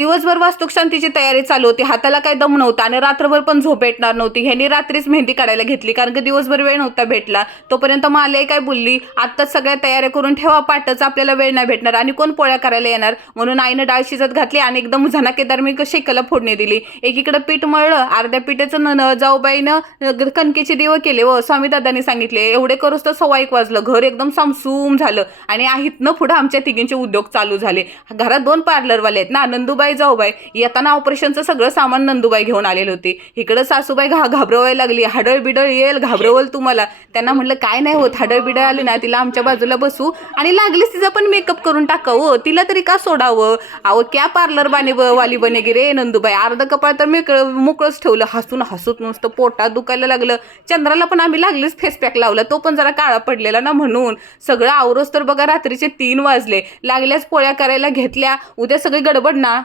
दिवसभर वास्तुशांतीची तयारी चालू होती. हाताला काही दम नव्हता आणि रात्रभर पण झोप भेटणार नव्हती. ह्यांनी रात्रीच मेहंदी काढायला घेतली कारण की दिवसभर वेळ नव्हता भेटला. तोपर्यंत माले काय बोलली, आत्ताच सगळ्या तयाऱ्या करून ठेवा, पाठच आपल्याला वेळ नाही भेटणार आणि कोण पोळ्या करायला येणार. म्हणून आईनं डाळ शिजत घातली आणि एकदम झनाकेदार मी शेकाला फोडणी दिली. एकीकडे पीठ मळलं, अर्ध्या पिठाचं जाऊबाईनं कणकेचे दिवं केले व स्वामीदादांनी सांगितले. एवढे करूच तर 1:15 वाजलं. घर एकदम सामसूम झालं आणि इथनं पुढं आमच्या तिघींचे उद्योग चालू झाले. घरात 2 पार्लरवाले आहेत ना, नंदूबाई जाऊबाई. येताना ऑपरेशनचं सगळं सामान नंदूबाई घेऊन आलेले होते. इकडं सासूबाई घाबरवायला लागली, हाडळ बिडळ येईल, घाबरवल तुम्हाला. त्यांना म्हटलं काय नाही होत, हाडळ बिडळ आली ना तिला आमच्या बाजूला बसू आणि लागलीच तिचा पण मेकअप करून टाकावं, तिला तरी का सोडावं. अहो क्या पार्लर वाली बनेगी रे नंदूबाई. अर्ध कपाळ तर मोकळंच ठेवलं. हसून हसून नुसतं पोटात दुखायला लागलं. चंद्राला पण आम्ही लागलीच फेस पॅक लावला, तो पण जरा काळा पडलेला ना म्हणून. सगळं आवरोस तर बघा रात्रीचे 3 वाजले. लागल्याच पोळ्या करायला घेतल्या. उद्या सगळी गडबड ना.